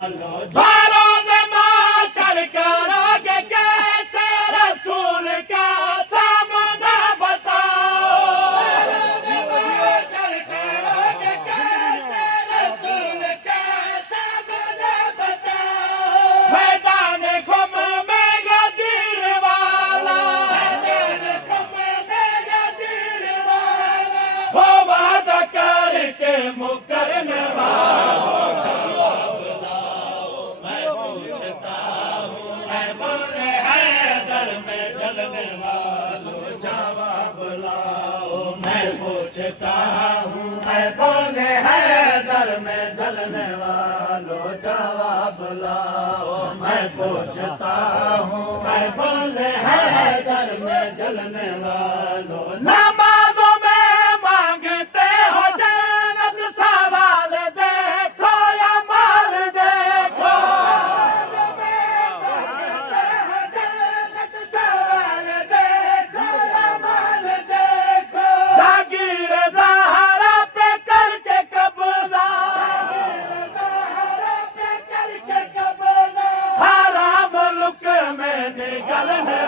بروز معاشر کرو گے کیسے رسول کا سامنا بتاؤ بروز معاشر کرو گے کیسے رسول کا سامنا بتاؤ میدان خم میں غدیر والا میدان خم میں غدیر والا وہ وعدہ کر کے مکرنے والا جواب لاؤ میں پوچھتا ہوں اے بولے حیدر میں جلنے والو جواب لاؤ میں پوچھتا ہوں اے بولے حیدر میں جلنے والو نمازوں میں مانگتے ہو جنت سوال دیکھو یا مال دیکھو نکلنے